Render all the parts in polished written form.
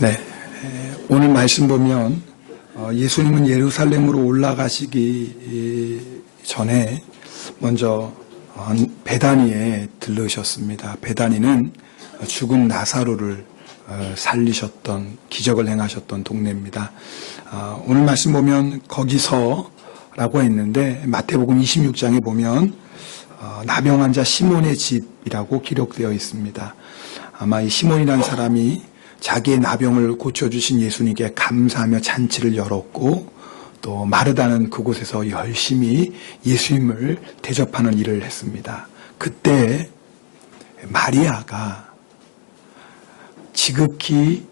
네, 오늘 말씀 보면 예수님은 예루살렘으로 올라가시기 전에 먼저 베다니에 들르셨습니다. 베다니는 죽은 나사로를 살리셨던, 기적을 행하셨던 동네입니다. 오늘 말씀 보면 거기서라고 했는데 마태복음 26장에 보면 나병 환자 시몬의 집이라고 기록되어 있습니다. 아마 이 시몬이라는 사람이 자기의 나병을 고쳐주신 예수님께 감사하며 잔치를 열었고, 또 마르다는 그곳에서 열심히 예수님을 대접하는 일을 했습니다. 그때 마리아가 지극히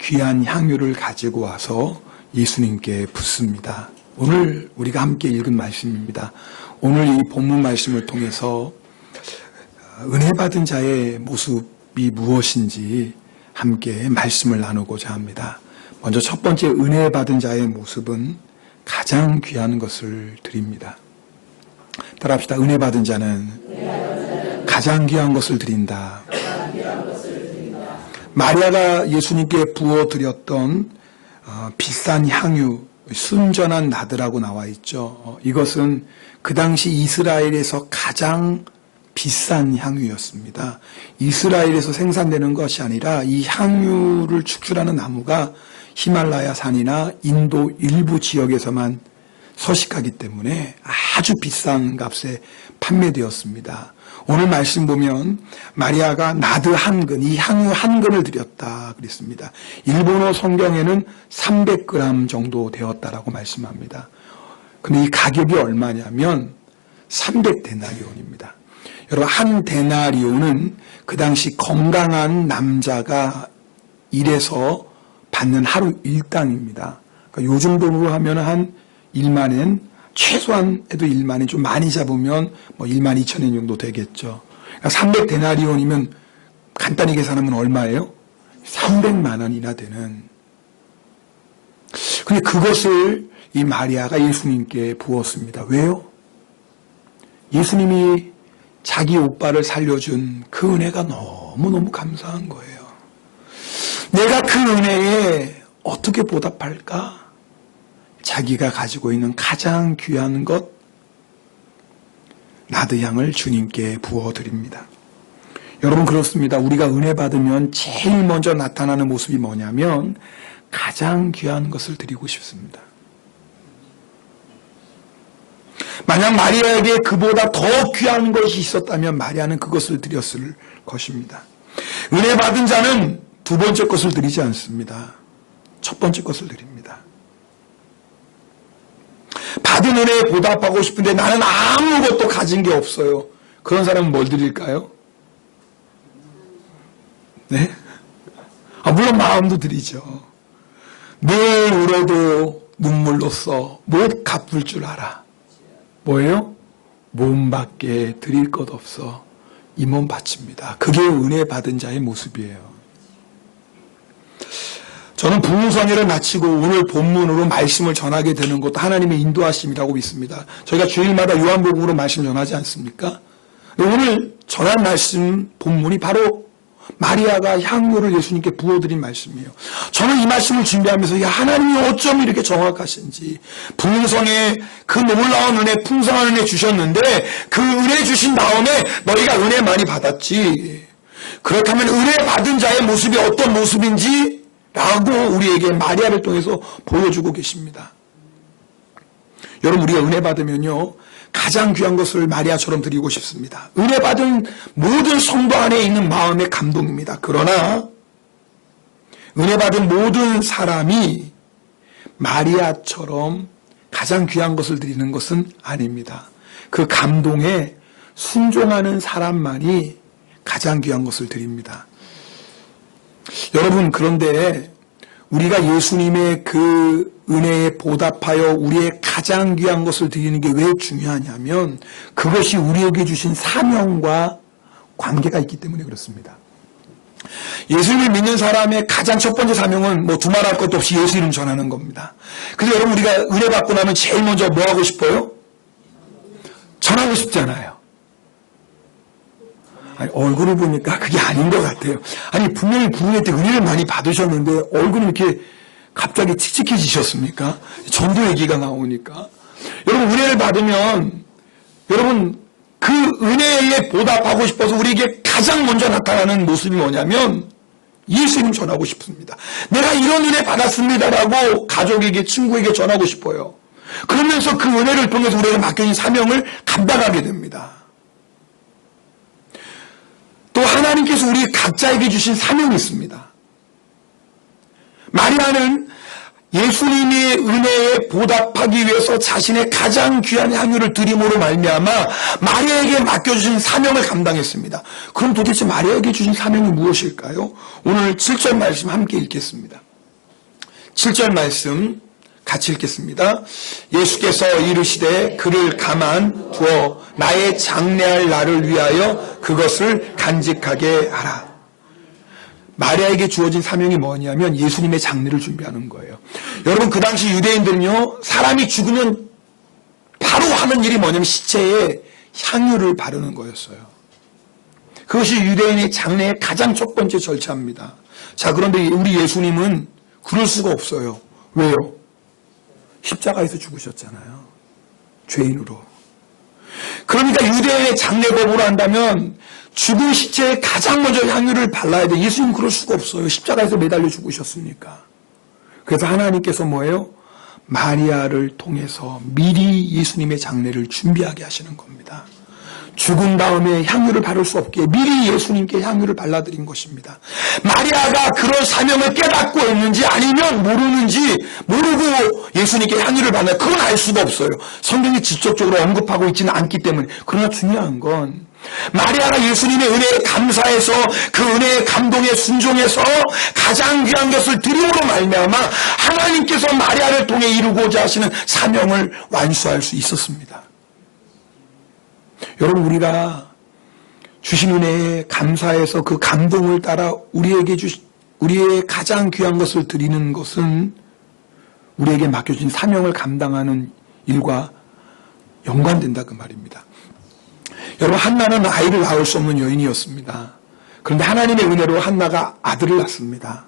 귀한 향유를 가지고 와서 예수님께 붓습니다. 오늘 우리가 함께 읽은 말씀입니다. 오늘 이 본문 말씀을 통해서 은혜 받은 자의 모습이 무엇인지 함께 말씀을 나누고자 합니다. 먼저 첫 번째 은혜 받은 자의 모습은 가장 귀한 것을 드립니다. 따라합시다. 은혜 받은 자는 가장 귀한 것을 드린다. 마리아가 예수님께 부어드렸던 비싼 향유, 순전한 나드라고 나와 있죠. 이것은 그 당시 이스라엘에서 가장 비싼 향유였습니다. 이스라엘에서 생산되는 것이 아니라 이 향유를 축출하는 나무가 히말라야 산이나 인도 일부 지역에서만 서식하기 때문에 아주 비싼 값에 판매되었습니다. 오늘 말씀 보면 마리아가 나드 한 근, 이 향유 한 근을 드렸다 그랬습니다. 일본어 성경에는 300g 정도 되었다라고 말씀합니다. 근데 이 가격이 얼마냐면 300데나리온입니다. 여러분, 한 데나리온은 그 당시 건강한 남자가 일해서 받는 하루 일당입니다. 그러니까 요즘 돈으로 하면 한 1만엔, 최소한 해도 1만엔, 좀 많이 잡으면 뭐 1만 2천엔 정도 되겠죠. 그러니까 300데나리온이면 간단히 계산하면 얼마예요? 300만 원이나 되는. 근데 그것을 이 마리아가 예수님께 부었습니다. 왜요? 예수님이 자기 오빠를 살려준 그 은혜가 너무너무 감사한 거예요. 내가 그 은혜에 어떻게 보답할까? 자기가 가지고 있는 가장 귀한 것, 나드향을 주님께 부어드립니다. 여러분, 그렇습니다. 우리가 은혜 받으면 제일 먼저 나타나는 모습이 뭐냐면 가장 귀한 것을 드리고 싶습니다. 만약 마리아에게 그보다 더 귀한 것이 있었다면 마리아는 그것을 드렸을 것입니다. 은혜 받은 자는 두 번째 것을 드리지 않습니다. 첫 번째 것을 드립니다. 받은 은혜에 보답하고 싶은데 나는 아무것도 가진 게 없어요. 그런 사람은 뭘 드릴까요? 네? 물론 마음도 드리죠. 늘 울어도 눈물로써 못 갚을 줄 알아. 뭐예요? 몸밖에 드릴 것 없어 이 몸 바칩니다. 그게 은혜 받은 자의 모습이에요. 저는 부흥성회를 마치고 오늘 본문으로 말씀을 전하게 되는 것도 하나님의 인도하심이라고 믿습니다. 저희가 주일마다 요한복음으로 말씀 전하지 않습니까? 오늘 전한 말씀 본문이 바로 마리아가 향유를 예수님께 부어드린 말씀이에요. 저는 이 말씀을 준비하면서 하나님이 어쩜 이렇게 정확하신지, 부흥성에 그 놀라운 은혜, 풍성한 은혜 주셨는데 그 은혜 주신 다음에 너희가 은혜 많이 받았지, 그렇다면 은혜 받은 자의 모습이 어떤 모습인지 라고 우리에게 마리아를 통해서 보여주고 계십니다. 여러분, 우리가 은혜 받으면요 가장 귀한 것을 마리아처럼 드리고 싶습니다. 은혜 받은 모든 성도 안에 있는 마음의 감동입니다. 그러나 은혜 받은 모든 사람이 마리아처럼 가장 귀한 것을 드리는 것은 아닙니다. 그 감동에 순종하는 사람만이 가장 귀한 것을 드립니다. 여러분, 그런데 우리가 예수님의 그 은혜에 보답하여 우리의 가장 귀한 것을 드리는 게 왜 중요하냐면 그것이 우리에게 주신 사명과 관계가 있기 때문에 그렇습니다. 예수님을 믿는 사람의 가장 첫 번째 사명은 뭐 두말할 것도 없이 예수 이름 전하는 겁니다. 그래서 여러분, 우리가 은혜 받고 나면 제일 먼저 뭐 하고 싶어요? 전하고 싶잖아요. 아니, 얼굴을 보니까 그게 아닌 것 같아요. 아니, 분명히 구원회 때 은혜를 많이 받으셨는데 얼굴이 이렇게 갑자기 칙칙해지셨습니까? 전도 얘기가 나오니까. 여러분, 은혜를 받으면 여러분 그 은혜에 보답하고 싶어서 우리에게 가장 먼저 나타나는 모습이 뭐냐면 예수님 전하고 싶습니다. 내가 이런 은혜 받았습니다라고 가족에게, 친구에게 전하고 싶어요. 그러면서 그 은혜를 통해서 우리에게 맡겨진 사명을 감당하게 됩니다. 또 하나님께서 우리 각자에게 주신 사명이 있습니다. 마리아는 예수님의 은혜에 보답하기 위해서 자신의 가장 귀한 향유를 드림으로 말미암아 마리아에게 맡겨주신 사명을 감당했습니다. 그럼 도대체 마리아에게 주신 사명이 무엇일까요? 오늘 7절 말씀 함께 읽겠습니다. 7절 말씀 같이 읽겠습니다. 예수께서 이르시되 그를 가만 두어 나의 장래할 날을 위하여 그것을 간직하게 하라. 마리아에게 주어진 사명이 뭐냐면 예수님의 장례를 준비하는 거예요. 여러분, 그 당시 유대인들은요, 사람이 죽으면 바로 하는 일이 뭐냐면 시체에 향유를 바르는 거였어요. 그것이 유대인의 장례의 가장 첫 번째 절차입니다. 자, 그런데 우리 예수님은 그럴 수가 없어요. 왜요? 십자가에서 죽으셨잖아요. 죄인으로. 그러니까 유대인의 장례법으로 한다면 죽은 시체에 가장 먼저 향유를 발라야 돼. 예수님 그럴 수가 없어요. 십자가에서 매달려 죽으셨으니까. 그래서 하나님께서 뭐예요? 마리아를 통해서 미리 예수님의 장례를 준비하게 하시는 겁니다. 죽은 다음에 향유를 바를 수 없게 미리 예수님께 향유를 발라드린 것입니다. 마리아가 그런 사명을 깨닫고 있는지 아니면 모르고 예수님께 향유를 발라, 그건 알 수가 없어요. 성경이 직접적으로 언급하고 있지는 않기 때문에. 그러나 중요한 건 마리아가 예수님의 은혜에 감사해서 그 은혜의 감동에 순종해서 가장 귀한 것을 드림으로 말미암아 하나님께서 마리아를 통해 이루고자 하시는 사명을 완수할 수 있었습니다. 여러분, 우리가 주신 은혜에 감사해서 그 감동을 따라 우리의 가장 귀한 것을 드리는 것은 우리에게 맡겨진 사명을 감당하는 일과 연관된다 그 말입니다. 여러분, 한나는 아이를 낳을 수 없는 여인이었습니다. 그런데 하나님의 은혜로 한나가 아들을 낳습니다.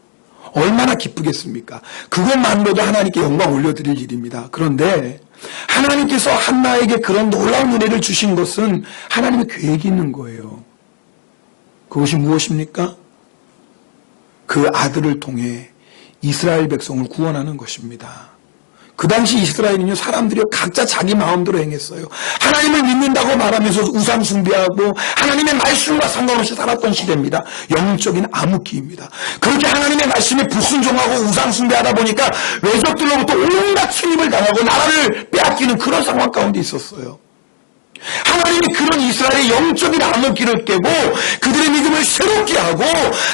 얼마나 기쁘겠습니까? 그것만으로도 하나님께 영광 올려드릴 일입니다. 그런데 하나님께서 한나에게 그런 놀라운 은혜를 주신 것은 하나님의 계획이 있는 거예요. 그것이 무엇입니까? 그 아들을 통해 이스라엘 백성을 구원하는 것입니다. 그 당시 이스라엘은요, 사람들이 각자 자기 마음대로 행했어요. 하나님을 믿는다고 말하면서 우상 숭배하고 하나님의 말씀과 상관없이 살았던 시대입니다. 영적인 암흑기입니다. 그렇게 하나님의 말씀에 불순종하고 우상 숭배하다 보니까 외적들로부터 온갖 침입을 당하고 나라를 빼앗기는 그런 상황 가운데 있었어요. 하나님이 그런 이스라엘의 영적인 암흑기를 깨고 그들의 믿음을 새롭게 하고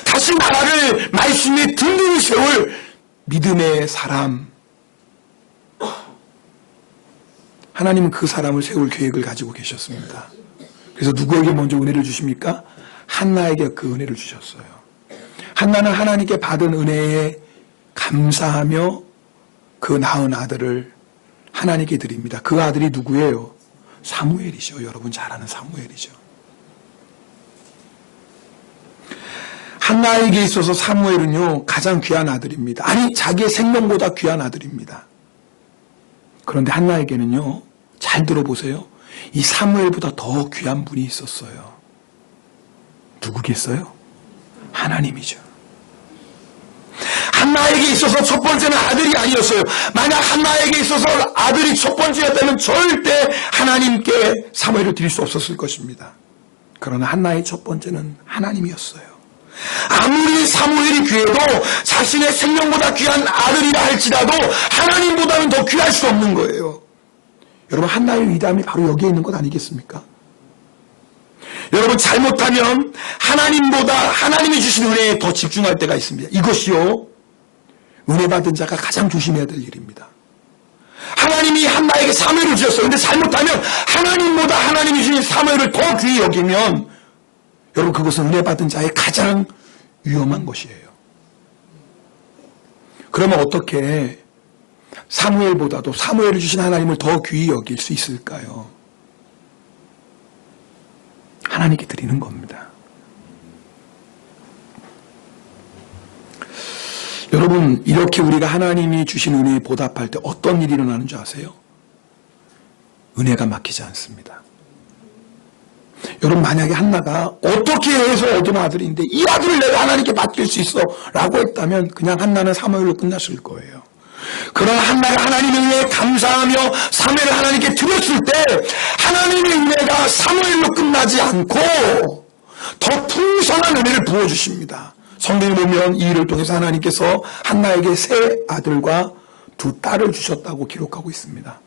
다시 나라를 말씀에 든든히 세울 믿음의 사람, 하나님은 그 사람을 세울 계획을 가지고 계셨습니다. 그래서 누구에게 먼저 은혜를 주십니까? 한나에게 그 은혜를 주셨어요. 한나는 하나님께 받은 은혜에 감사하며 그 낳은 아들을 하나님께 드립니다. 그 아들이 누구예요? 사무엘이죠. 여러분 잘 아는 사무엘이죠. 한나에게 있어서 사무엘은요, 가장 귀한 아들입니다. 아니, 자기의 생명보다 귀한 아들입니다. 그런데 한나에게는요, 잘 들어보세요. 이 사무엘보다 더 귀한 분이 있었어요. 누구겠어요? 하나님이죠. 한나에게 있어서 첫 번째는 아들이 아니었어요. 만약 한나에게 있어서 아들이 첫 번째였다면 절대 하나님께 사무엘을 드릴 수 없었을 것입니다. 그러나 한나의 첫 번째는 하나님이었어요. 아무리 사무엘이 귀해도 자신의 생명보다 귀한 아들이라 할지라도 하나님보다는 더 귀할 수 없는 거예요. 여러분, 한나의 위대함이 바로 여기에 있는 것 아니겠습니까? 여러분, 잘못하면 하나님보다 하나님이 주신 은혜에 더 집중할 때가 있습니다. 이것이요, 은혜 받은 자가 가장 조심해야 될 일입니다. 하나님이 한나에게 사무엘을 주셨어요. 그런데 잘못하면 하나님보다 하나님이 주신 사무엘을 더 귀히 여기면 여러분, 그것은 은혜 받은 자의 가장 위험한 것이에요. 그러면 어떻게 사무엘보다도 사무엘을 주신 하나님을 더 귀히 여길 수 있을까요? 하나님께 드리는 겁니다. 여러분, 이렇게 우리가 하나님이 주신 은혜에 보답할 때 어떤 일이 일어나는 줄 아세요? 은혜가 막히지 않습니다. 여러분, 만약에 한나가 어떻게 해서 얻은 아들인데 이 아들을 내가 하나님께 맡길 수 있어 라고 했다면 그냥 한나는 사무엘로 끝났을 거예요. 그러나 한나가 하나님의 은혜에 감사하며 사무엘을 하나님께 드렸을 때 하나님의 은혜가 사무엘로 끝나지 않고 더 풍성한 은혜를 부어주십니다. 성경에 보면 이 일을 통해서 하나님께서 한나에게 3 아들과 2 딸을 주셨다고 기록하고 있습니다.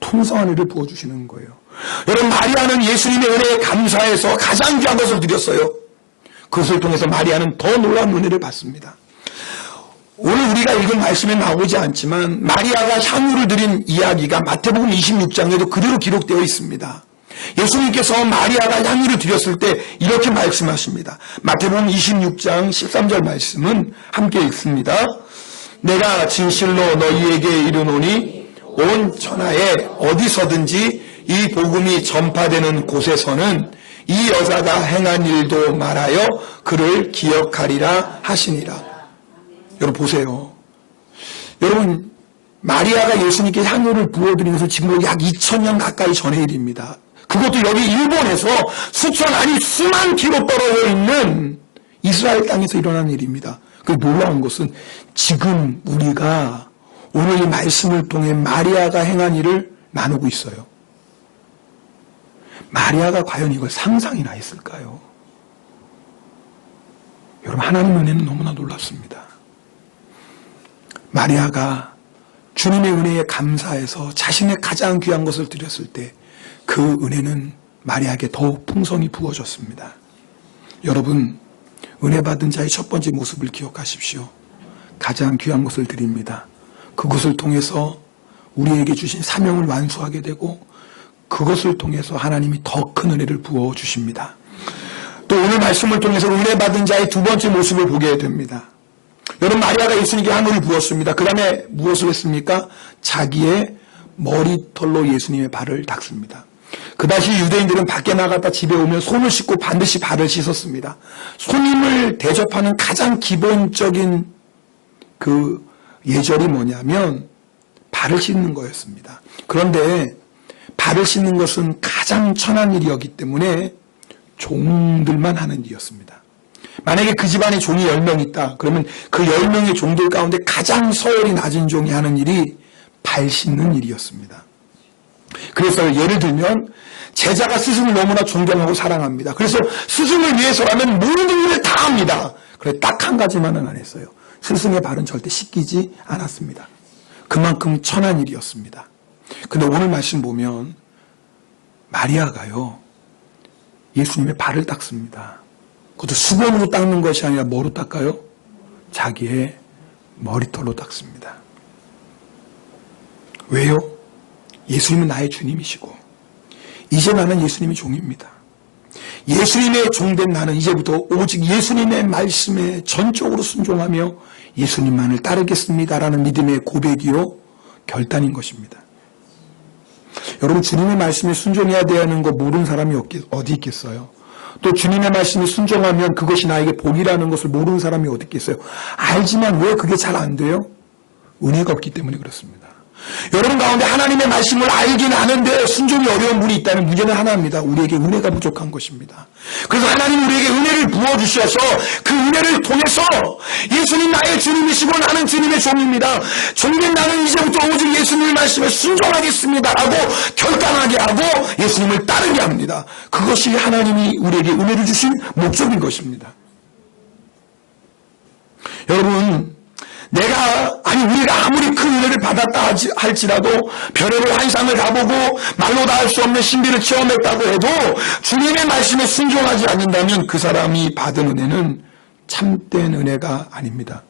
풍성한 은혜를 부어주시는 거예요. 여러분, 마리아는 예수님의 은혜에 감사해서 가장 귀한 것을 드렸어요. 그것을 통해서 마리아는 더 놀라운 은혜를 받습니다. 오늘 우리가 읽은 말씀에 나오지 않지만 마리아가 향유를 드린 이야기가 마태복음 26장에도 그대로 기록되어 있습니다. 예수님께서 마리아가 향유를 드렸을 때 이렇게 말씀하십니다. 마태복음 26장 13절 말씀은 함께 읽습니다. 내가 진실로 너희에게 이르노니 온 천하에 어디서든지 이 복음이 전파되는 곳에서는 이 여자가 행한 일도 말하여 그를 기억하리라 하시니라. 여러분 보세요. 여러분, 마리아가 예수님께 향유를 부어드린 것은 지금 약 2000년 가까이 전의 일입니다. 그것도 여기 일본에서 수천 아니 수만 킬로 떨어져 있는 이스라엘 땅에서 일어난 일입니다. 그 놀라운 것은 지금 우리가 오늘 이 말씀을 통해 마리아가 행한 일을 나누고 있어요. 마리아가 과연 이걸 상상이나 했을까요? 여러분, 하나님의 은혜는 너무나 놀랍습니다. 마리아가 주님의 은혜에 감사해서 자신의 가장 귀한 것을 드렸을 때 그 은혜는 마리아에게 더욱 풍성히 부어졌습니다. 여러분, 은혜 받은 자의 첫 번째 모습을 기억하십시오. 가장 귀한 것을 드립니다. 그것을 통해서 우리에게 주신 사명을 완수하게 되고 그것을 통해서 하나님이 더 큰 은혜를 부어주십니다. 또 오늘 말씀을 통해서 은혜 받은 자의 2번째 모습을 보게 됩니다. 여러분, 마리아가 예수님께 향유를 부었습니다. 그 다음에 무엇을 했습니까? 자기의 머리털로 예수님의 발을 닦습니다. 그 당시 유대인들은 밖에 나갔다 집에 오면 손을 씻고 반드시 발을 씻었습니다. 손님을 대접하는 가장 기본적인 그 예절이 뭐냐면 발을 씻는 거였습니다. 그런데 발을 씻는 것은 가장 천한 일이었기 때문에 종들만 하는 일이었습니다. 만약에 그 집안에 종이 10명 있다. 그러면 그 10명의 종들 가운데 가장 서열이 낮은 종이 하는 일이 발 씻는 일이었습니다. 그래서 예를 들면 제자가 스승을 너무나 존경하고 사랑합니다. 그래서 스승을 위해서라면 모든 일을 다 합니다. 그래 딱 한 가지만은 안 했어요. 스승의 발은 절대 씻기지 않았습니다. 그만큼 천한 일이었습니다. 근데 오늘 말씀 보면 마리아가요, 예수님의 발을 닦습니다. 그것도 수건으로 닦는 것이 아니라 뭐로 닦아요? 자기의 머리털로 닦습니다. 왜요? 예수님은 나의 주님이시고 이제 나는 예수님의 종입니다. 예수님의 종된 나는 이제부터 오직 예수님의 말씀에 전적으로 순종하며 예수님만을 따르겠습니다라는 믿음의 고백이요 결단인 것입니다. 여러분, 주님의 말씀에 순종해야 되는 거 모르는 사람이 어디 있겠어요? 또 주님의 말씀에 순종하면 그것이 나에게 복이라는 것을 모르는 사람이 어디 있겠어요? 알지만 왜 그게 잘 안 돼요? 은혜가 없기 때문에 그렇습니다. 여러분 가운데 하나님의 말씀을 알긴 아는데 순종이 어려운 분이 있다면 문제는 하나입니다. 우리에게 은혜가 부족한 것입니다. 그래서 하나님 우리에게 은혜를 부어주셔서 그 은혜를 통해서 예수님 나의 주님이시고 나는 주님의 종입니다. 종된 나는 이제부터 오직 예수님의 말씀에 순종하겠습니다 라고 결단하게 하고 예수님을 따르게 합니다. 그것이 하나님이 우리에게 은혜를 주신 목적인 것입니다. 여러분, 우리가 아무리 큰 은혜를 받았다 할지라도 별의별 환상을 가보고 말로 다 할 수 없는 신비를 체험했다고 해도 주님의 말씀에 순종하지 않는다면 그 사람이 받은 은혜는 참된 은혜가 아닙니다.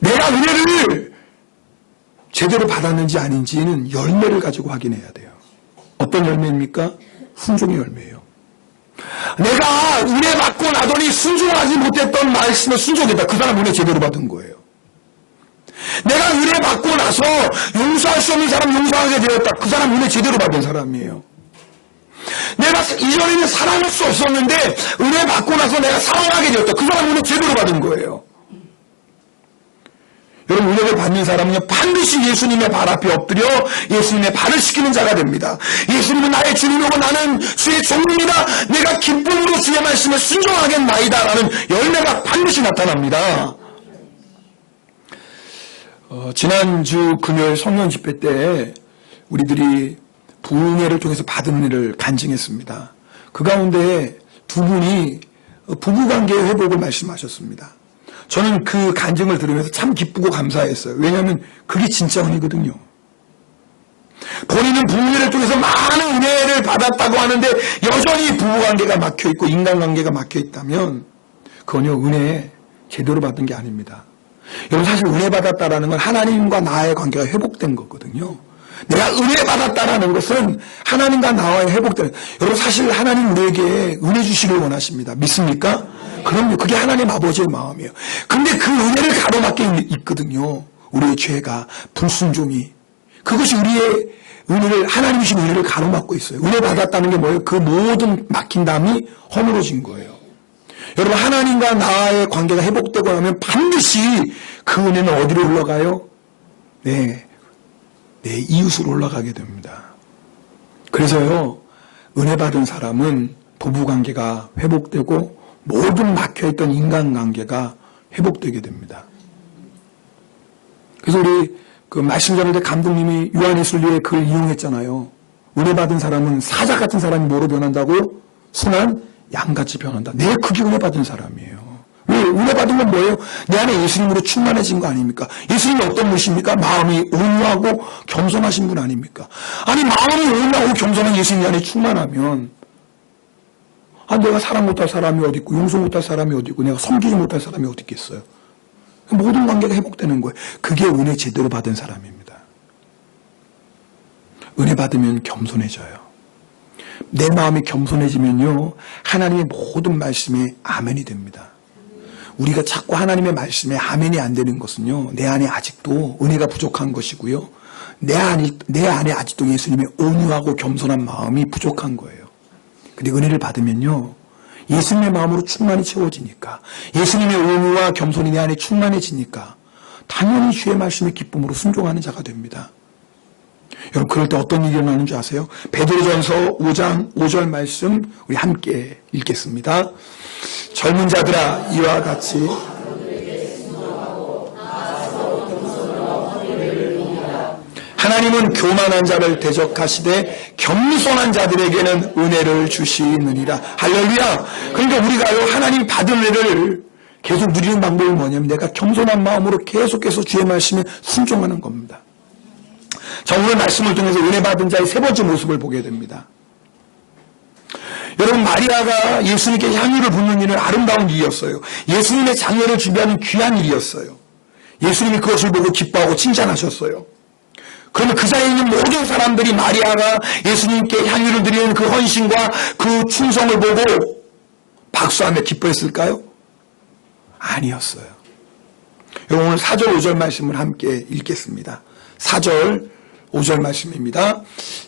내가 은혜를 제대로 받았는지 아닌지는 열매를 가지고 확인해야 돼요. 어떤 열매입니까? 순종의 열매예요. 내가 은혜 받고 나더니 순종하지 못했던 말씀에 순종했다. 그 사람 은혜 제대로 받은 거예요. 내가 은혜 받고 나서 용서할 수 없는 사람 용서하게 되었다. 그 사람 은혜 제대로 받은 사람이에요. 내가 이전에는 사랑할 수 없었는데 은혜 받고 나서 내가 사랑하게 되었다. 그 사람은 은혜 제대로 받은 거예요. 여러분, 은혜를 받는 사람은요, 반드시 예수님의 발 앞에 엎드려 예수님의 발을 씻기는 자가 됩니다. 예수님은 나의 주님이고 나는 주의 종입니다. 내가 기쁨으로 주의 말씀에 순종하겠나이다 라는 열매가 반드시 나타납니다. 지난주 금요일 성령 집회 때 우리들이 부흥회를 통해서 받은 은혜를 간증했습니다. 그 가운데 두 분이 부부관계의 회복을 말씀하셨습니다. 저는 그 간증을 들으면서 참 기쁘고 감사했어요. 왜냐하면 그게 진짜 은혜거든요. 본인은 부흥회를 통해서 많은 은혜를 받았다고 하는데 여전히 부부관계가 막혀있고 인간관계가 막혀있다면 그건요, 은혜 제대로 받은 게 아닙니다. 여러분, 사실 은혜 받았다라는 건 하나님과 나의 관계가 회복된 거거든요. 내가 은혜 받았다라는 것은 하나님과 나와의 회복된, 여러분 사실 하나님 우리에게 은혜 주시길 원하십니다. 믿습니까? 그럼요. 그게 하나님 아버지의 마음이에요. 근데 그 은혜를 가로막게 있거든요. 우리의 죄가, 불순종이. 그것이 우리의 은혜를, 하나님 주신 은혜를 가로막고 있어요. 은혜 받았다는 게 뭐예요? 그 모든 막힌 담이 허물어진 거예요. 여러분, 하나님과 나의 관계가 회복되고 나면 반드시 그 은혜는 어디로 올라가요? 내 이웃으로 올라가게 됩니다. 그래서요, 은혜 받은 사람은 부부관계가 회복되고 모든 막혀있던 인간관계가 회복되게 됩니다. 그래서 우리 그 말씀 전할 때 감독님이 요한예술리의 글을 이용했잖아요. 은혜 받은 사람은 사자 같은 사람이 뭐로 변한다고? 순한 양같이 변한다. 네, 그게 은혜 받은 사람이에요. 왜? 은혜 받은 건 뭐예요? 내 안에 예수님으로 충만해진 거 아닙니까? 예수님이 어떤 분이십니까? 마음이 온유하고 겸손하신 분 아닙니까? 아니, 마음이 온유하고 겸손한 예수님 안에 충만하면, 내가 사랑 못할 사람이 어디 있고 용서 못할 사람이 어디 있고 내가 섬기지 못할 사람이 어디 있겠어요? 모든 관계가 회복되는 거예요. 그게 은혜 제대로 받은 사람입니다. 은혜 받으면 겸손해져요. 내 마음이 겸손해지면요, 하나님의 모든 말씀에 아멘이 됩니다. 우리가 자꾸 하나님의 말씀에 아멘이 안 되는 것은요, 내 안에 아직도 은혜가 부족한 것이고요, 내 안에 아직도 예수님의 온유하고 겸손한 마음이 부족한 거예요. 근데 은혜를 받으면요, 예수님의 마음으로 충만히 채워지니까, 예수님의 온유와 겸손이 내 안에 충만해지니까 당연히 주의 말씀에 기쁨으로 순종하는 자가 됩니다. 여러분, 그럴 때 어떤 일이 일어나는 줄 아세요? 베드로전서 5장 5절 말씀 우리 함께 읽겠습니다. 젊은 자들아, 이와 같이 하나님은 교만한 자를 대적하시되 겸손한 자들에게는 은혜를 주시느니라. 할렐루야. 그러니까 우리가 하나님 받은 은혜를 계속 누리는 방법이 뭐냐면 내가 겸손한 마음으로 계속해서 주의 말씀에 순종하는 겁니다. 자, 오늘 말씀을 통해서 은혜 받은 자의 세 번째 모습을 보게 됩니다. 여러분, 마리아가 예수님께 향유를 붓는 일은 아름다운 일이었어요. 예수님의 장례를 준비하는 귀한 일이었어요. 예수님이 그것을 보고 기뻐하고 칭찬하셨어요. 그러면 그 자리에 있는 모든 사람들이 마리아가 예수님께 향유를 드리는 그 헌신과 그 충성을 보고 박수하며 기뻐했을까요? 아니었어요. 여러분, 오늘 4절 5절 말씀을 함께 읽겠습니다. 4절 5절 말씀입니다.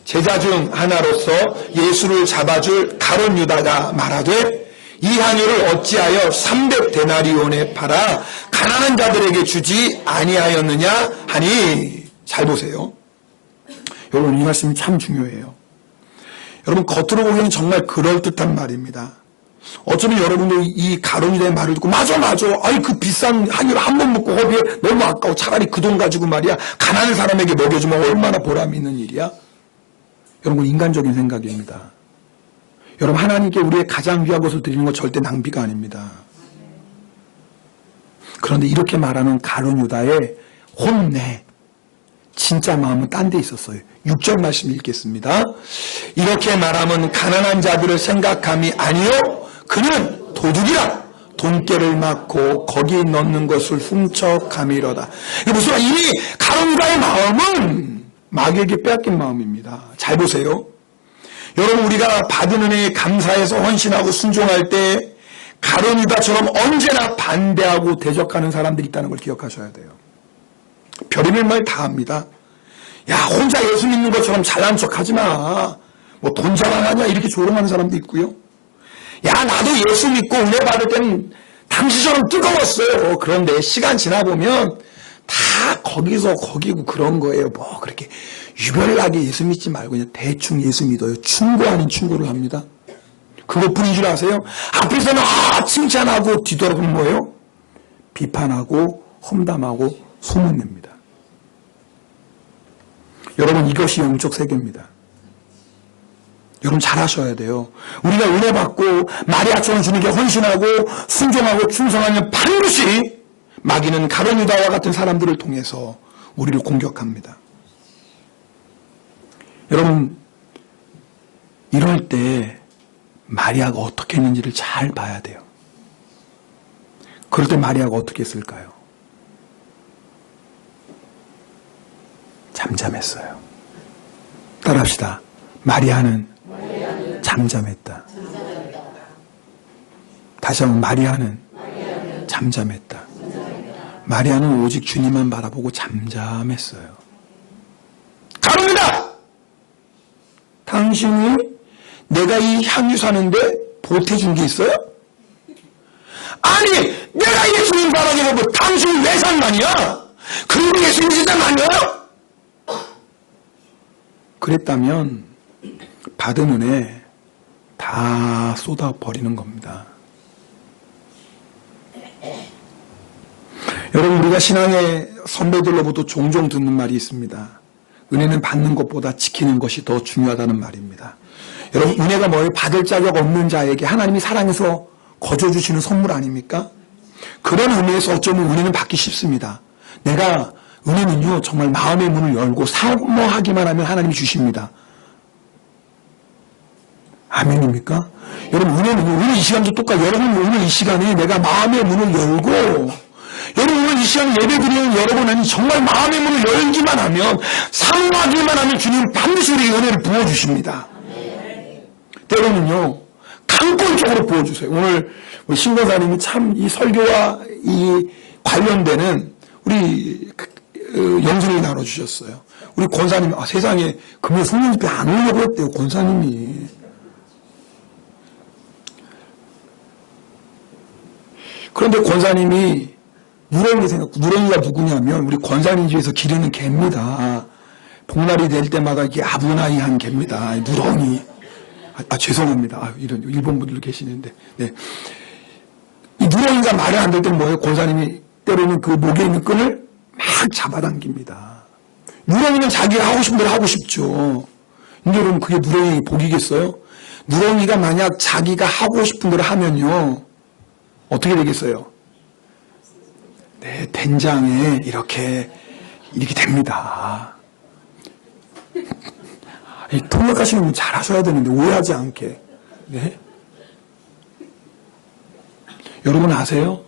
제자 중 하나로서 예수를 잡아줄 가룟 유다가 말하되 이 향유를 어찌하여 300데나리온에 팔아 가난한 자들에게 주지 아니하였느냐 하니. 잘 보세요. 여러분, 이 말씀이 참 중요해요. 여러분, 겉으로 보기에는 정말 그럴듯한 말입니다. 어쩌면 여러분도 이 가론유다의 말을 듣고 맞아 아이 그 비싼 향유를 한 번 먹고 허비에 너무 아까워. 차라리 그 돈 가지고 말이야 가난한 사람에게 먹여주면 얼마나 보람이 있는 일이야. 여러분, 인간적인 생각입니다. 여러분, 하나님께 우리의 가장 귀한 것을 드리는 것 절대 낭비가 아닙니다. 그런데 이렇게 말하는 가론유다의 혼내, 진짜 마음은 딴 데 있었어요. 6절 말씀 읽겠습니다. 이렇게 말하면 가난한 자들을 생각함이 아니요 그는 도둑이라 돈깨를 맞고 거기 넣는 것을 훔쳐가미로다. 이게 무슨 말? 이미 가론유다의 마음은 마귀에게 빼앗긴 마음입니다. 잘 보세요. 여러분, 우리가 받은 은혜에 감사해서 헌신하고 순종할 때 가론유다처럼 언제나 반대하고 대적하는 사람들이 있다는 걸 기억하셔야 돼요. 별의별 말 다 합니다. 야, 혼자 예수 믿는 것처럼 잘난 척 하지 마. 뭐 돈 자랑하냐 이렇게 조롱하는 사람도 있고요. 야, 나도 예수 믿고 은혜 받을 때는 당시처럼 뜨거웠어요. 그런데 시간 지나보면 다 거기서 거기고 그런 거예요. 뭐 그렇게 유별나게 예수 믿지 말고 그냥 대충 예수 믿어요. 충고 아닌 충고를 합니다. 그것뿐인 줄 아세요? 앞에서는 칭찬하고 뒤돌아보면 뭐예요? 비판하고 험담하고 소문냅니다. 여러분, 이것이 영적 세계입니다. 여러분 잘 하셔야 돼요. 우리가 은혜 받고 마리아처럼 주님께 헌신하고 순종하고 충성하면 반드시 마귀는 가룟 유다와 같은 사람들을 통해서 우리를 공격합니다. 여러분, 이럴 때 마리아가 어떻게 했는지를 잘 봐야 돼요. 그럴 때 마리아가 어떻게 했을까요? 잠잠했어요. 따라합시다. 마리아는 잠잠했다. 다시 한번 마리아는 잠잠했다. 마리아는 오직 주님만 바라보고 잠잠했어요. 가릅니다. 당신이 내가 이 향유 사는데 보태준 게 있어요? 아니, 내가 예수님 바라보고 당신이 왜 상관이야? 그리고 예수님 진짜 아니에요? 그랬다면 받은 은혜 다 쏟아버리는 겁니다. 여러분, 우리가 신앙의 선배들로부터 종종 듣는 말이 있습니다. 은혜는 받는 것보다 지키는 것이 더 중요하다는 말입니다. 여러분, 은혜가 뭐예요? 받을 자격 없는 자에게 하나님이 사랑해서 거저주시는 선물 아닙니까? 그런 의미에서 어쩌면 은혜는 받기 쉽습니다. 내가 은혜는요, 정말 마음의 문을 열고 사모하기만 하면 하나님이 주십니다. 아멘입니까? 여러분, 은혜는요, 오늘 이 시간도 똑같아요. 여러분, 오늘 이 시간에 내가 마음의 문을 열고, 여러분, 오늘 이 시간에 예배 드리는 여러분은 정말 마음의 문을 열기만 하면, 사모하기만 하면 주님 반드시 우리에게 은혜를 부어주십니다. 때로는요, 강권적으로 부어주세요. 오늘 신권사님이 참 이 설교와 이 관련되는 우리 영성이 나눠주셨어요. 우리 권사님이 세상에 금요 성령집회 안 오려고 했대요. 권사님이. 그런데 권사님이 누렁이가 누구냐면 우리 권사님 집에서 기르는 개입니다. 복날이 될 때마다 이게 아부나이한 개입니다. 누렁이. 죄송합니다. 이런 일본 분들 계시는데. 네. 이 누렁이가 말이 안 될 때는 뭐예요? 권사님이 때로는 그 목에 있는 끈을 막 잡아당깁니다. 누렁이는 자기가 하고 싶은 대로 하고 싶죠. 근데 여러분, 그게 누렁이 복이겠어요? 누렁이가 만약 자기가 하고 싶은 대로 하면요, 어떻게 되겠어요? 네, 된장에 이렇게 됩니다. 통역하시는 분 잘 하셔야 되는데, 오해하지 않게. 네? 여러분 아세요?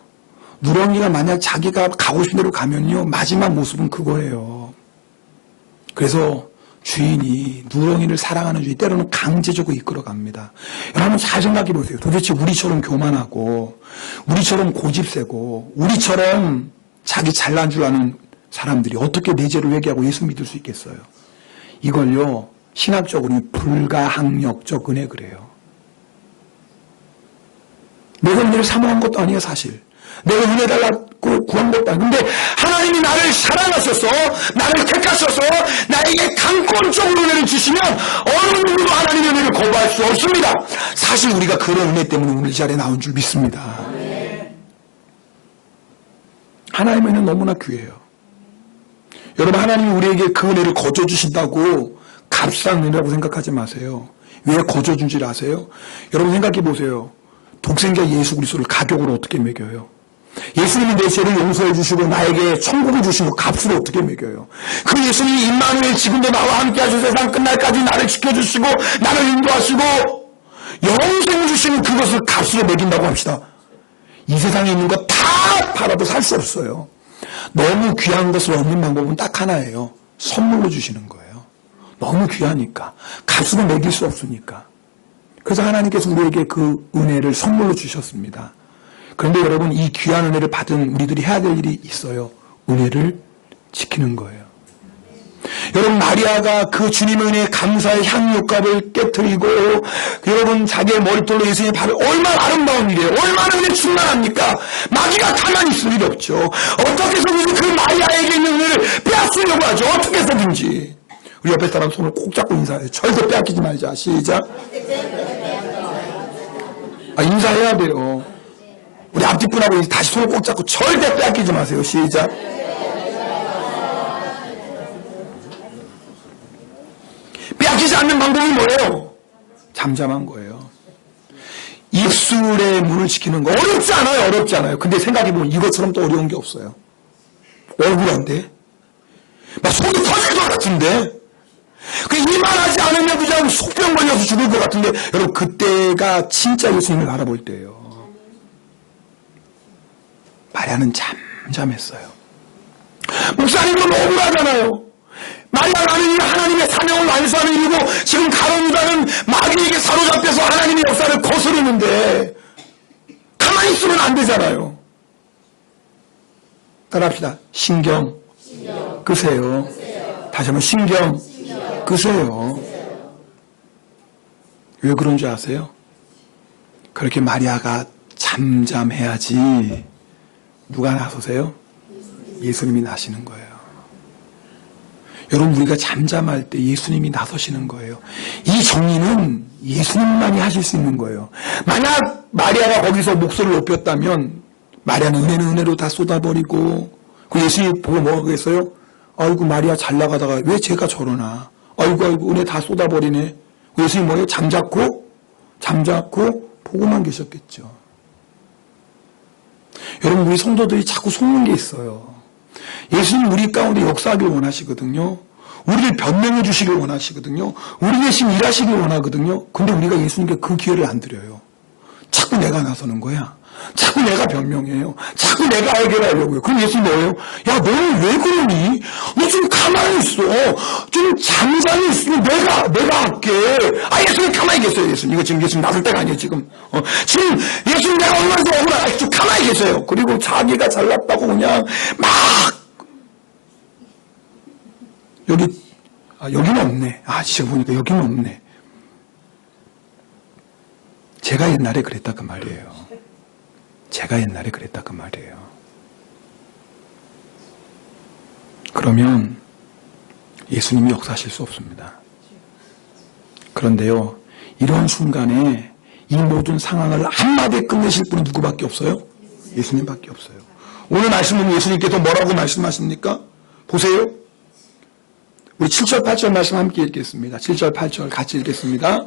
누렁이가 만약 자기가 가고 싶은 대로 가면요, 마지막 모습은 그거예요. 그래서 주인이, 누렁이를 사랑하는 주인이 때로는 강제적으로 이끌어갑니다. 여러분 잘 생각해 보세요. 도대체 우리처럼 교만하고, 우리처럼 고집세고, 우리처럼 자기 잘난 줄 아는 사람들이 어떻게 내 죄를 회개하고 예수 믿을 수 있겠어요? 이걸요, 신학적으로 불가항력적 은혜 그래요. 내가 은혜를 사모한 것도 아니에요, 사실. 내가 은혜 달라고 구한 것도 아니에요. 근데 하나님이 나를 사랑하셔서, 나를 택하셔서, 나에게 강권적으로 은혜를 주시면 어느 누구도 하나님의 은혜를 거부할 수 없습니다. 사실 우리가 그런 은혜 때문에 오늘 이 자리에 나온 줄 믿습니다. 하나님의 은혜는 너무나 귀해요. 여러분, 하나님이 우리에게 그 은혜를 거저주신다고 값싼 은혜라고 생각하지 마세요. 왜 거저준 줄 아세요? 여러분 생각해 보세요. 독생자 예수 그리스도를 가격으로 어떻게 매겨요? 예수님이 내 죄를 용서해 주시고 나에게 천국을 주신 거 값으로 어떻게 매겨요? 그 예수님이 임마누엘 지금도 나와 함께 하셔서 세상 끝날까지 나를 지켜주시고 나를 인도하시고 영생을 주시는 그것을 값으로 매긴다고 합시다. 이 세상에 있는 거 다 팔아도 살 수 없어요. 너무 귀한 것을 얻는 방법은 딱 하나예요. 선물로 주시는 거예요. 너무 귀하니까. 값으로 매길 수 없으니까. 그래서 하나님께서 우리에게 그 은혜를 선물로 주셨습니다. 그런데 여러분, 이 귀한 은혜를 받은 우리들이 해야 될 일이 있어요. 은혜를 지키는 거예요. 여러분, 마리아가 그 주님의 은혜에 감사의 향유값을 깨뜨리고 여러분 자기의 머릿돌로 예수님의 발을, 얼마나 아름다운 일이에요. 얼마나 은혜 충만합니까? 마귀가 가만히 있을 일이 없죠. 어떻게 해서든지 그 마리아에게 있는 은혜를 빼앗으려고 하죠. 어떻게 해서든지. 우리 옆에 사람 손을 꼭 잡고 인사해요. 절대 빼앗기지 말자. 시작. 인사해야 돼요. 우리 앞뒷분하고 다시 손을 꼭 잡고 절대 빼앗기지 마세요. 시작. 빼앗기지 않는 방법이 뭐예요? 잠잠한 거예요. 입술의 문을 지키는 거 어렵지 않아요. 어렵지 않아요. 근데 생각해보면 이것처럼 또 어려운 게 없어요. 억울한데? 막 속이 터질 것 같은데? 이만하지 않으면 그냥 속병 걸려서 죽을 것 같은데, 여러분, 그때가 진짜 예수님을 바라볼 때예요. 마리아는 잠잠했어요. 목사님은 억울하잖아요. 마리아라는 이 하나님의 사명을 완수하는 일이고, 지금 가룟 유다는 마귀에게 사로잡혀서 하나님의 역사를 거스르는데 가만히 있으면 안 되잖아요. 따라합시다. 신경 끄세요. 다시 한번 신경 끄세요. 왜 그런 줄 아세요? 그렇게 마리아가 잠잠해야지 누가 나서세요? 예수님이 나시는 거예요. 여러분, 우리가 잠잠할 때 예수님이 나서시는 거예요. 이 정리는 예수님만이 하실 수 있는 거예요. 만약 마리아가 거기서 목소리를 높였다면 마리아는 은혜는 은혜로 다 쏟아버리고, 그 예수님 보고 뭐 하겠어요? 아이고, 마리아 잘 나가다가 왜 제가 저러나. 아이고 은혜 다 쏟아버리네. 예수님 뭐예요? 잠자코 보고만 계셨겠죠. 여러분, 우리 성도들이 자꾸 속는 게 있어요. 예수님 우리 가운데 역사하길 원하시거든요. 우리를 변명해 주시길 원하시거든요. 우리 대신 일하시길 원하거든요. 근데 우리가 예수님께 그 기회를 안 드려요. 자꾸 내가 나서는 거야. 자꾸 내가 변명해요. 자꾸 내가 해결하려고요. 그럼 예수님 뭐예요? 야, 너는 왜 그러니? 너 좀 가만히 있어. 좀 잠잠히 있으면 내가 할게. 예수님 가만히 계세요. 예수님. 이거 지금 예수님 나설 때가 아니에요, 지금. 지금 예수님 내가 얼마나 억울하다. 좀 가만히 계세요. 그리고 자기가 잘났다고 그냥 막 여기는 없네. 지금 보니까 여기는 없네. 제가 옛날에 그랬다 그 말이에요. 그러면 예수님이 역사하실 수 없습니다. 그런데요, 이런 순간에 이 모든 상황을 한마디에 끝내실 분이 누구밖에 없어요? 예수님밖에 없어요. 오늘 말씀 보면 예수님께서 뭐라고 말씀하십니까? 보세요. 우리 7절 8절 말씀 함께 읽겠습니다. 7절 8절 같이 읽겠습니다.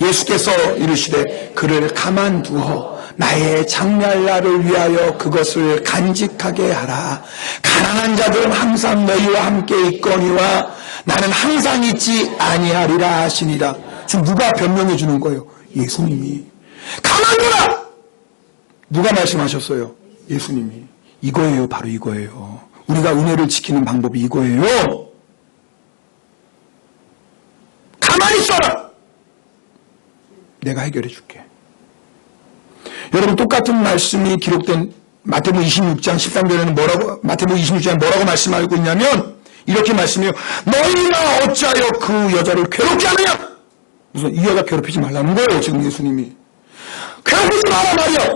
예수께서 이르시되 그를 가만두어 나의 장래할 날을 위하여 그것을 간직하게 하라. 가난한 자들은 항상 너희와 함께 있거니와 나는 항상 있지 아니하리라 하시니라. 지금 누가 변명해 주는 거예요? 예수님이. 가만두라! 누가 말씀하셨어요? 예수님이. 이거예요. 바로 이거예요. 우리가 은혜를 지키는 방법이 이거예요. 가만히 있어라! 내가 해결해 줄게. 여러분, 똑같은 말씀이 기록된 마태복음 26장 13절에는 마태복음 26장에 뭐라고 말씀하고 있냐면, 이렇게 말씀해요. 너희가 어찌하여 그 여자를 괴롭게 하느냐? 무슨 이 여자 괴롭히지 말라는 거예요, 지금 예수님이. 괴롭히지 마라 말이야.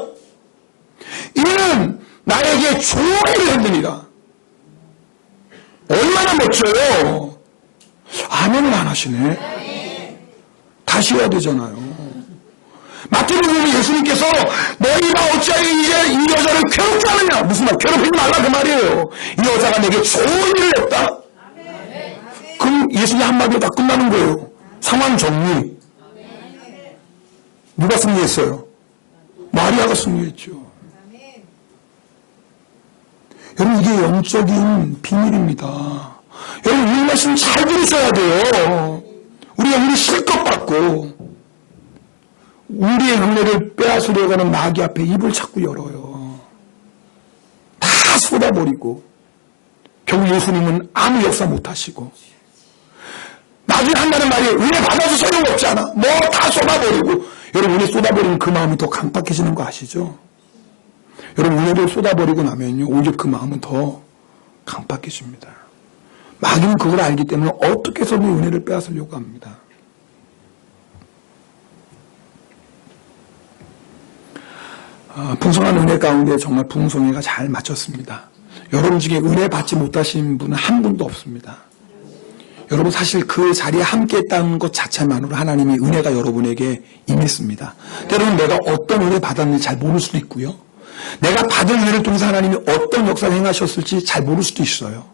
이는 나에게 좋은 일을 했느니라. 얼마나 멋져요. 아멘을 안 하시네. 다시 해야 되잖아요. 마태복음 예수님께서 너희가 어찌하여 이제 이 여자를 괴롭게 하느냐? 무슨 말? 괴롭히지 말라 그 말이에요. 이 여자가 내게 좋은 일을 했다. 그럼 예수님 한마디로 다 끝나는 거예요. 상황 정리. 누가 승리했어요? 마리아가 승리했죠. 여러분, 이게 영적인 비밀입니다. 여러분, 이 말씀 잘 들으셔야 돼요. 우리가 우리 실컷 받고 우리의 은혜를 빼앗으려고 하는 마귀 앞에 입을 자꾸 열어요. 다 쏟아버리고 결국 예수님은 아무 역사 못하시고 나중에 한다는 말이 은혜 받아서 소용없잖아. 뭐 다 쏟아버리고. 여러분, 은혜 쏟아버리면 그 마음이 더 강팍해지는 거 아시죠? 여러분, 은혜를 쏟아버리고 나면요 오히려 그 마음은 더 강팍해집니다. 마귀는 그걸 알기 때문에 어떻게 해서든 은혜를 빼앗으려고 합니다. 풍성한 은혜 가운데 정말 부흥성회가 잘 맞췄습니다. 여러분 중에 은혜 받지 못하신 분은 한 분도 없습니다. 여러분 사실 그 자리에 함께 했다는 것 자체만으로 하나님이 은혜가 여러분에게 임했습니다. 때로는 내가 어떤 은혜 받았는지 잘 모를 수도 있고요. 내가 받은 은혜를 통해서 하나님이 어떤 역사를 행하셨을지 잘 모를 수도 있어요.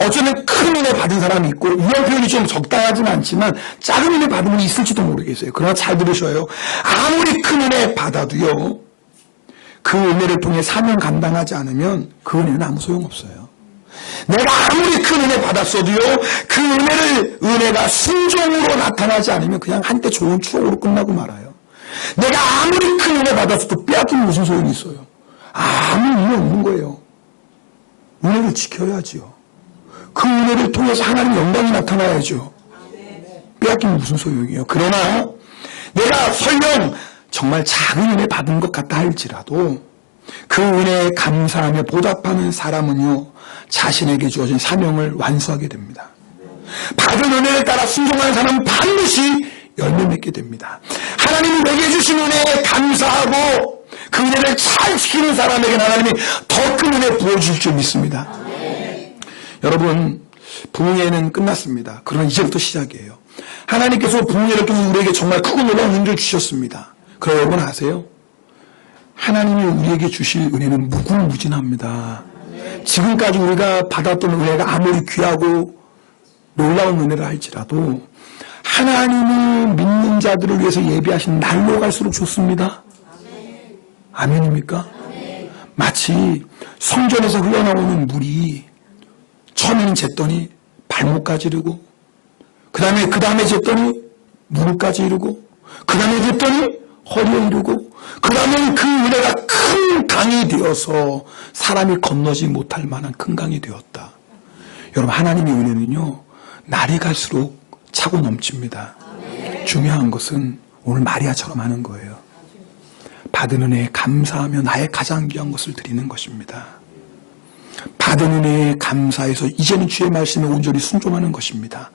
어쩌면 큰 은혜 받은 사람이 있고, 이런 표현이 좀 적당하지는 않지만 작은 은혜 받은 분이 있을지도 모르겠어요. 그러나 잘 들으셔요. 아무리 큰 은혜 받아도요, 그 은혜를 통해 사명 감당하지 않으면 그 은혜는 아무 소용없어요. 내가 아무리 큰 은혜 받았어도요, 그 은혜가 순종으로 나타나지 않으면 그냥 한때 좋은 추억으로 끝나고 말아요. 내가 아무리 큰 은혜 받았어도 빼앗기면 무슨 소용이 있어요? 아무 의미 없는 거예요. 은혜를 지켜야지요. 그 은혜를 통해서 하나님 영광이 나타나야죠. 빼앗기면 무슨 소용이에요? 그러나 내가 설령 정말 작은 은혜 받은 것 같다 할지라도 그 은혜에 감사하며 보답하는 사람은요, 자신에게 주어진 사명을 완수하게 됩니다. 받은 은혜를 따라 순종하는 사람은 반드시 열매 맺게 됩니다. 하나님이 내게 주신 은혜에 감사하고 그 은혜를 잘 지키는 사람에게는 하나님이 더 큰 은혜 부어주실 줄 믿습니다. 여러분, 부흥회는 끝났습니다. 그러나 이제부터 시작이에요. 하나님께서 부흥회를 통해 우리에게 정말 크고 놀라운 은혜를 주셨습니다. 그럼 여러분 아세요? 하나님이 우리에게 주실 은혜는 무궁무진합니다. 지금까지 우리가 받았던 은혜가 아무리 귀하고 놀라운 은혜라 할지라도 하나님을 믿는 자들을 위해서 예비하신 날로 갈수록 좋습니다. 아멘입니까? 마치 성전에서 흘러나오는 물이 처음에는 쟀더니 발목까지 이르고 그 다음에 쟀더니 무릎까지 이르고 그 다음에 쟀더니 허리에 이르고 그 다음에 그 은혜가 큰 강이 되어서 사람이 건너지 못할 만한 큰 강이 되었다. 여러분, 하나님의 은혜는요, 날이 갈수록 차고 넘칩니다. 중요한 것은 오늘 마리아처럼 하는 거예요. 받은 은혜에 감사하며 나의 가장 귀한 것을 드리는 것입니다. 받은 은혜에 감사해서 이제는 주의 말씀에 온전히 순종하는 것입니다.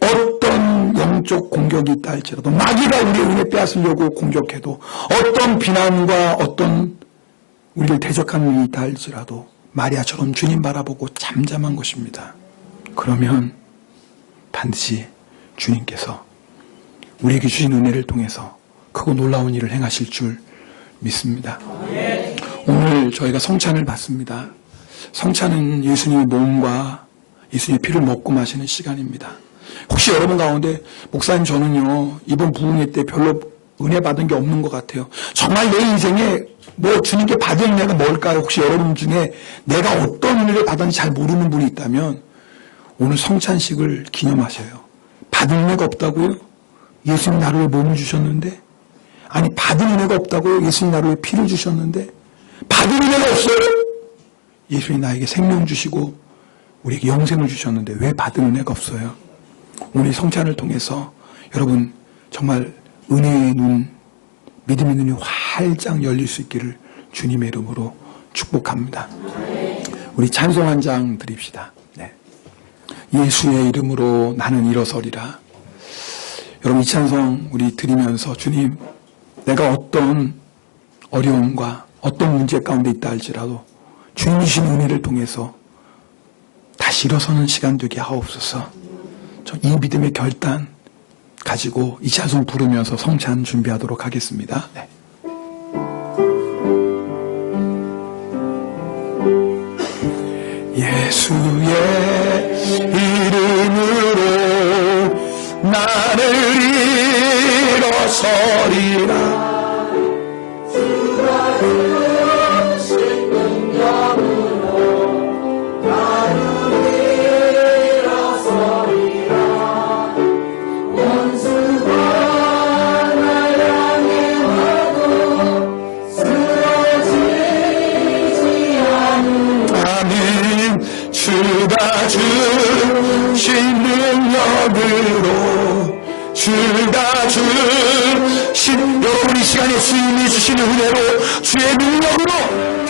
어떤 영적 공격이 있다 할지라도, 마귀가 우리의 은혜 빼앗으려고 공격해도, 어떤 비난과 어떤 우리를 대적하는 일이 있다 할지라도 마리아처럼 주님 바라보고 잠잠한 것입니다. 그러면 반드시 주님께서 우리에게 주신 은혜를 통해서 크고 놀라운 일을 행하실 줄 믿습니다. 오늘 저희가 성찬을 받습니다. 성찬은 예수님의 몸과 예수님의 피를 먹고 마시는 시간입니다. 혹시 여러분 가운데, 목사님 저는요 이번 부흥회 때 별로 은혜 받은 게 없는 것 같아요. 정말 내 인생에 주님께 받은 은혜가 뭘까요? 혹시 여러분 중에 내가 어떤 은혜를 받았는지 잘 모르는 분이 있다면 오늘 성찬식을 기념하셔요. 받은 은혜가 없다고요? 예수님 나를 위해 몸을 주셨는데? 아니, 받은 은혜가 없다고요? 예수님 나를 위해 피를 주셨는데? 받은 은혜가 없어요? 예수님 나에게 생명 주시고 우리에게 영생을 주셨는데 왜 받은 은혜가 없어요? 오늘 성찬을 통해서 여러분 정말 은혜의 눈, 믿음의 눈이 활짝 열릴 수 있기를 주님의 이름으로 축복합니다. 우리 찬송 한 장 드립시다. 네. 예수의 이름으로 나는 일어서리라. 여러분, 이 찬송 우리 드리면서 주님, 내가 어떤 어려움과 어떤 문제 가운데 있다 할지라도 주님 주신 은혜를 통해서 다시 일어서는 시간 되게 하옵소서. 이 믿음의 결단 가지고 이 찬송 부르면서 성찬 준비하도록 하겠습니다. 네. 예수의 이름으로 나를 일어서리라. 주가 주신 능력으로, 주가 주신, 여러분 이 시간에 주님이 주시는 은혜로, 주의 능력으로